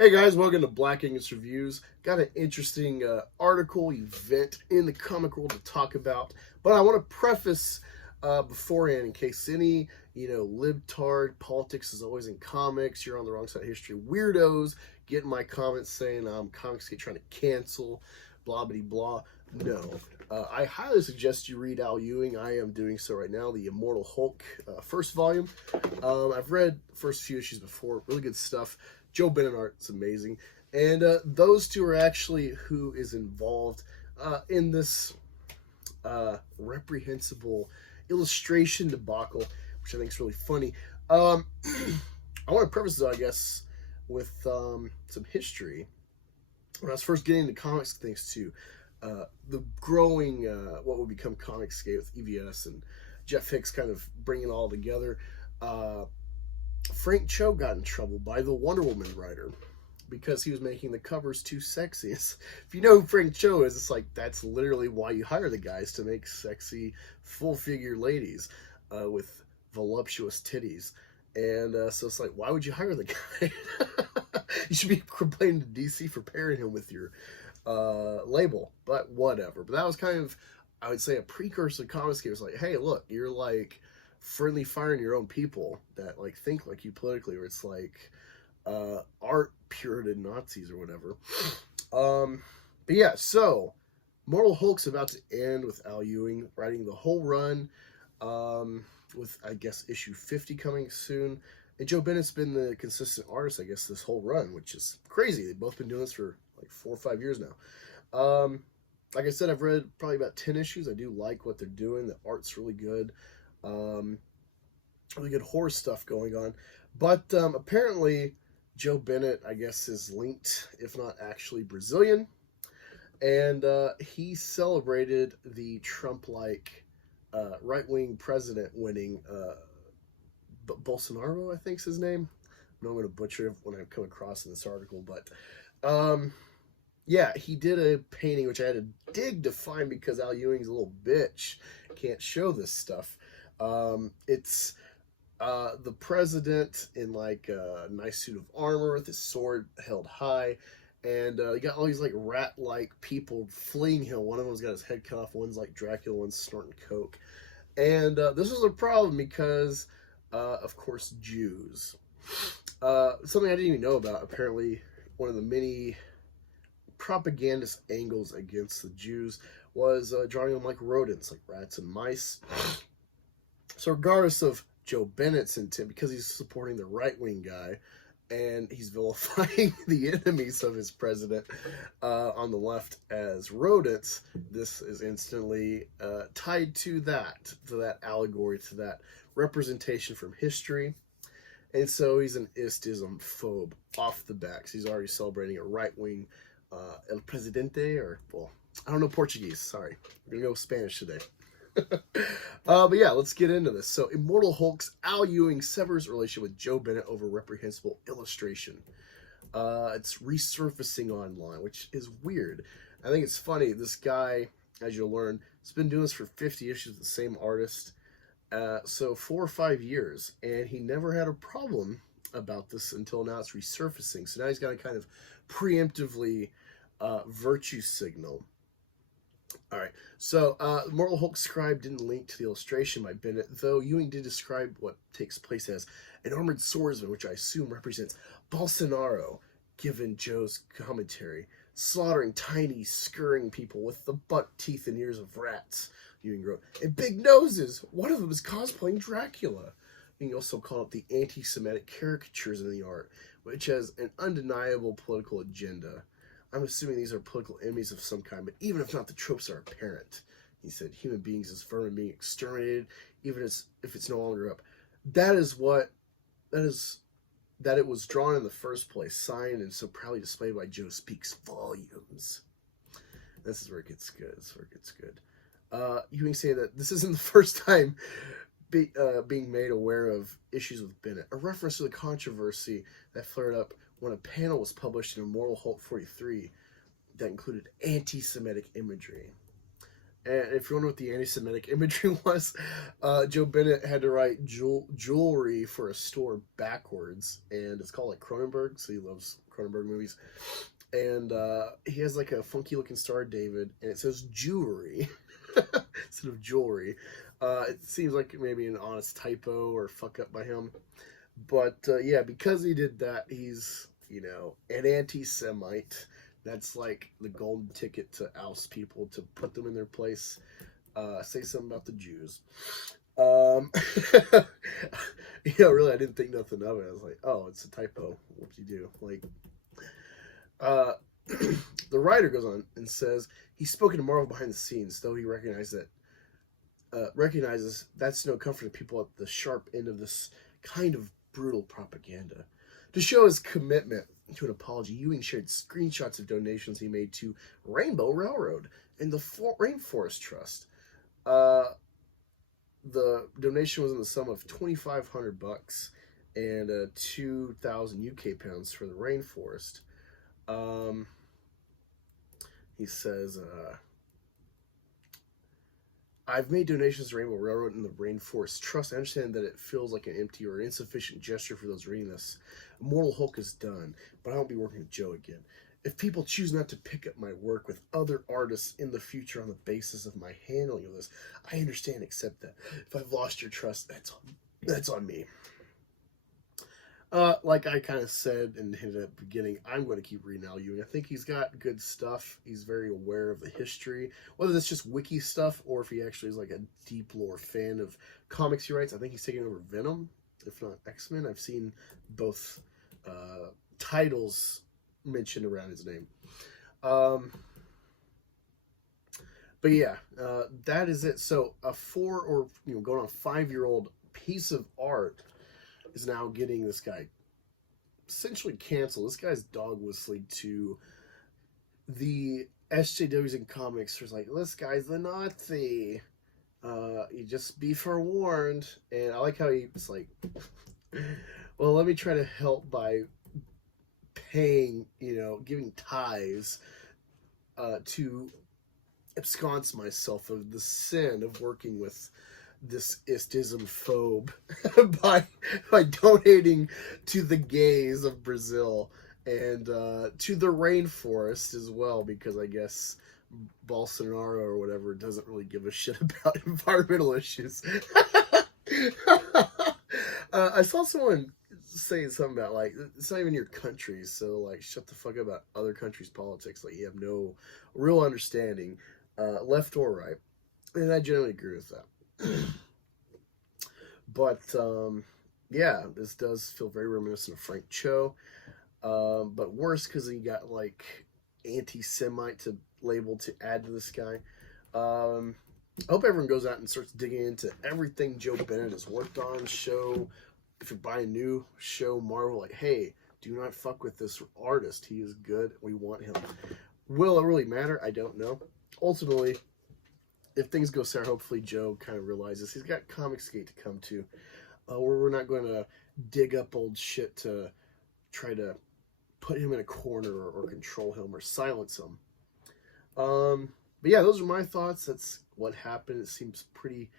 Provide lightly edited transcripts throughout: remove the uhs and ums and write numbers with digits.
Hey guys, welcome to Black Angus Reviews. Got an interesting article, event in the comic world to talk about, but I want to preface beforehand in case any, libtard politics is always in comics, you're on the wrong side of history, weirdos get in my comments saying comics get trying to cancel, blah, blah, blah. No. I highly suggest you read Al Ewing. I am doing so right now, the Immortal Hulk first volume. I've read the first few issues before, really good stuff. Joe Bennett art is amazing. And those two are actually who is involved in this reprehensible illustration debacle, which I think is really funny. I want to preface it, I guess, with some history. When I was first getting into comics, thanks to the growing, what would become Comicsgate with EVS and Jeff Hicks kind of bringing it all together, Frank Cho got in trouble by the Wonder Woman writer because he was making the covers too sexy. If you know who Frank Cho is, it's like that's literally why you hire the guys, to make sexy, full-figure ladies with voluptuous titties. And so it's like, why would you hire the guy? You should be complaining to DC for pairing him with your label, but whatever. But that was kind of, I would say, a precursor to Comicsgate. It was like, hey, look, you're like friendly firing your own people that like think like you politically, or it's like art Puritan Nazis or whatever. But yeah, so Mortal Hulk's about to end with Al Ewing writing the whole run, with I guess issue 50 coming soon. And Joe Bennett's been the consistent artist, I guess, this whole run, which is crazy. They've both been doing this for like 4 or 5 years now. Like I said, I've read probably about 10 issues. I do like what they're doing. The art's really good. Really good horror stuff going on. But apparently Joe Bennett, I guess, is linked, if not actually Brazilian. And he celebrated the Trump-like right-wing president winning, Bolsonaro, I think's his name. I know I'm going to butcher it when I come across in this article, but yeah, he did a painting which I had to dig to find because Al Ewing's a little bitch. Can't show this stuff. It's the president in like a nice suit of armor with his sword held high, and you got all these like rat-like people fleeing him. One of them's got his head cut off. One's like Dracula. One's snorting coke. And this was a problem because, of course, Jews. Something I didn't even know about. Apparently, one of the many propagandist angles against the Jews was drawing them like rodents, like rats and mice. So regardless of Joe Bennett's intent, because he's supporting the right-wing guy, and he's vilifying the enemies of his president on the left as rodents, this is instantly tied to that allegory, to that representation from history. And so he's an istism phobe off the bat. He's already celebrating a right-wing El Presidente, or, well, I don't know Portuguese, sorry. We're going to go Spanish today. But yeah, let's get into this. So, Immortal Hulk's Al Ewing severs relationship with Joe Bennett over reprehensible illustration. It's resurfacing online, which is weird. I think it's funny. This guy, as you'll learn, has been doing this for 50 issues with the same artist. So 4 or 5 years, and he never had a problem about this until now it's resurfacing. So now he's got to kind of preemptively virtue signal. All right, so Mortal Hulk scribe didn't link to the illustration by Bennett, though Ewing did describe what takes place as an armored swordsman, which I assume represents Bolsonaro, given Joe's commentary, slaughtering tiny, scurrying people with the buck teeth and ears of rats, Ewing wrote, and big noses. One of them is cosplaying Dracula. Ewing also called up the anti-Semitic caricatures in the art, which has an undeniable political agenda. I'm assuming these are political enemies of some kind, but even if not, the tropes are apparent. He said, human beings as vermin being exterminated, even if it's no longer up. That it was drawn in the first place, signed and so proudly displayed by Joe speaks volumes. This is where it gets good. Ewing saying that this isn't the first time being made aware of issues with Bennett. A reference to the controversy that flared up when a panel was published in Immortal Hulk 43 that included anti-Semitic imagery. And if you wonder what the anti-Semitic imagery was, Joe Bennett had to write jewelry for a store backwards, and it's called like Cronenberg, so he loves Cronenberg movies. And he has like a funky looking Star of David, and it says jewelry instead of jewelry. It seems like maybe an honest typo or fuck up by him. But yeah, because he did that, he's, an anti-Semite. That's like the golden ticket to oust people, to put them in their place. Say something about the Jews. Really, I didn't think nothing of it. I was like, oh, it's a typo. What do you do? Like, the writer goes on and says he's spoken to Marvel behind the scenes, though he recognizes that's no comfort to people at the sharp end of this kind of brutal propaganda. To show his commitment to an apology, Ewing shared screenshots of donations he made to Rainbow Railroad and the Rainforest Trust. The donation was in the sum of $2,500 and 2,000 UK pounds for the rainforest. He says, I've made donations to Rainbow Railroad and the Rainforest Trust. I understand that it feels like an empty or insufficient gesture for those reading this. Immortal Hulk is done, but I won't be working with Joe again. If people choose not to pick up my work with other artists in the future on the basis of my handling of this, I understand and accept that. If I've lost your trust, that's on me. Like I kind of said and hinted at the beginning, I'm going to keep reading Al Ewing. I think he's got good stuff. He's very aware of the history, whether that's just wiki stuff or if he actually is like a deep lore fan of comics he writes. I think he's taking over Venom, if not X-Men. I've seen both titles mentioned around his name. But yeah, that is it. So a 4 or going on 5-year-old piece of art is now getting this guy essentially canceled. This guy's dog whistled to the SJWs in comics. Was like, this guy's the Nazi. You just be forewarned. And I like how he's like, well, let me try to help by paying, giving tithes to ensconce myself of the sin of working with this istism phobe by donating to the gays of Brazil and to the rainforest as well, because I guess Bolsonaro or whatever doesn't really give a shit about environmental issues. I saw someone saying something about like, it's not even your country, so like shut the fuck up about other countries' politics. Like you have no real understanding, left or right, and I generally agree with that. But yeah, this does feel very reminiscent of Frank Cho, but worse because he got like anti-Semite to label to add to this guy. I hope everyone goes out and starts digging into everything Joe Bennett has worked on. If you're buying new, show Marvel like, hey, do not fuck with this artist. He is good. We want him. Will it really matter? I don't know. Ultimately, if things go sour, hopefully Joe kind of realizes he's got Comicsgate to come to, where we're not going to dig up old shit to try to put him in a corner or control him or silence him. But yeah, those are my thoughts. That's what happened. It seems pretty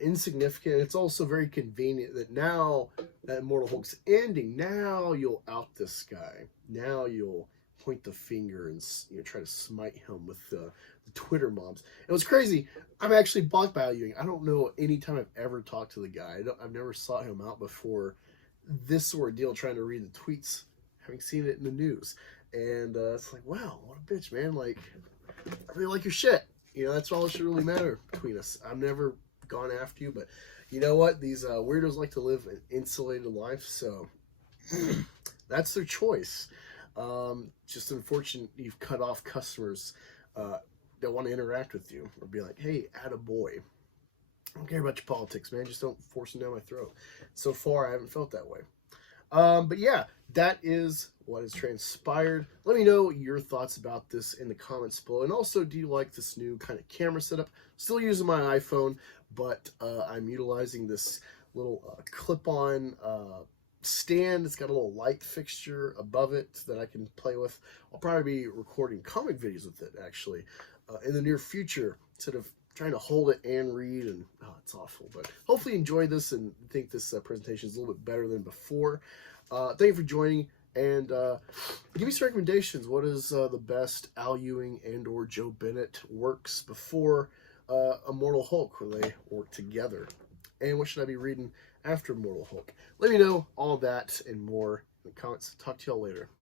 insignificant. It's also very convenient that now that Immortal Hulk's ending, now you'll out this guy. Now you'll point the finger and try to smite him with the Twitter mobs. It was crazy. I'm actually blocked by Al Ewing. I don't know any time I've ever talked to the guy. I've never sought him out before this ordeal, trying to read the tweets, having seen it in the news. And it's like, wow, what a bitch, man. Like, I really like your shit. That's all that should really matter between us. I've never gone after you, but you know what? These weirdos like to live an insulated life, so that's their choice. Just unfortunate you've cut off customers that want to interact with you or be like, hey, attaboy. I don't care about your politics, man. Just don't force them down my throat. So far, I haven't felt that way. But yeah, that is what has transpired. Let me know your thoughts about this in the comments below. And also, do you like this new kind of camera setup? Still using my iPhone, but I'm utilizing this little clip-on stand. It's got a little light fixture above it that I can play with. I'll probably be recording comic videos with it, actually, in the near future, instead of trying to hold it and read, and it's awful. But hopefully you enjoyed this and think this presentation is a little bit better than before. Thank you for joining, and give me some recommendations. What is the best Al Ewing and or Joe Bennett works before Immortal Hulk, where they work together? And what should I be reading after Immortal Hulk? Let me know all that and more in the comments. Talk to y'all later.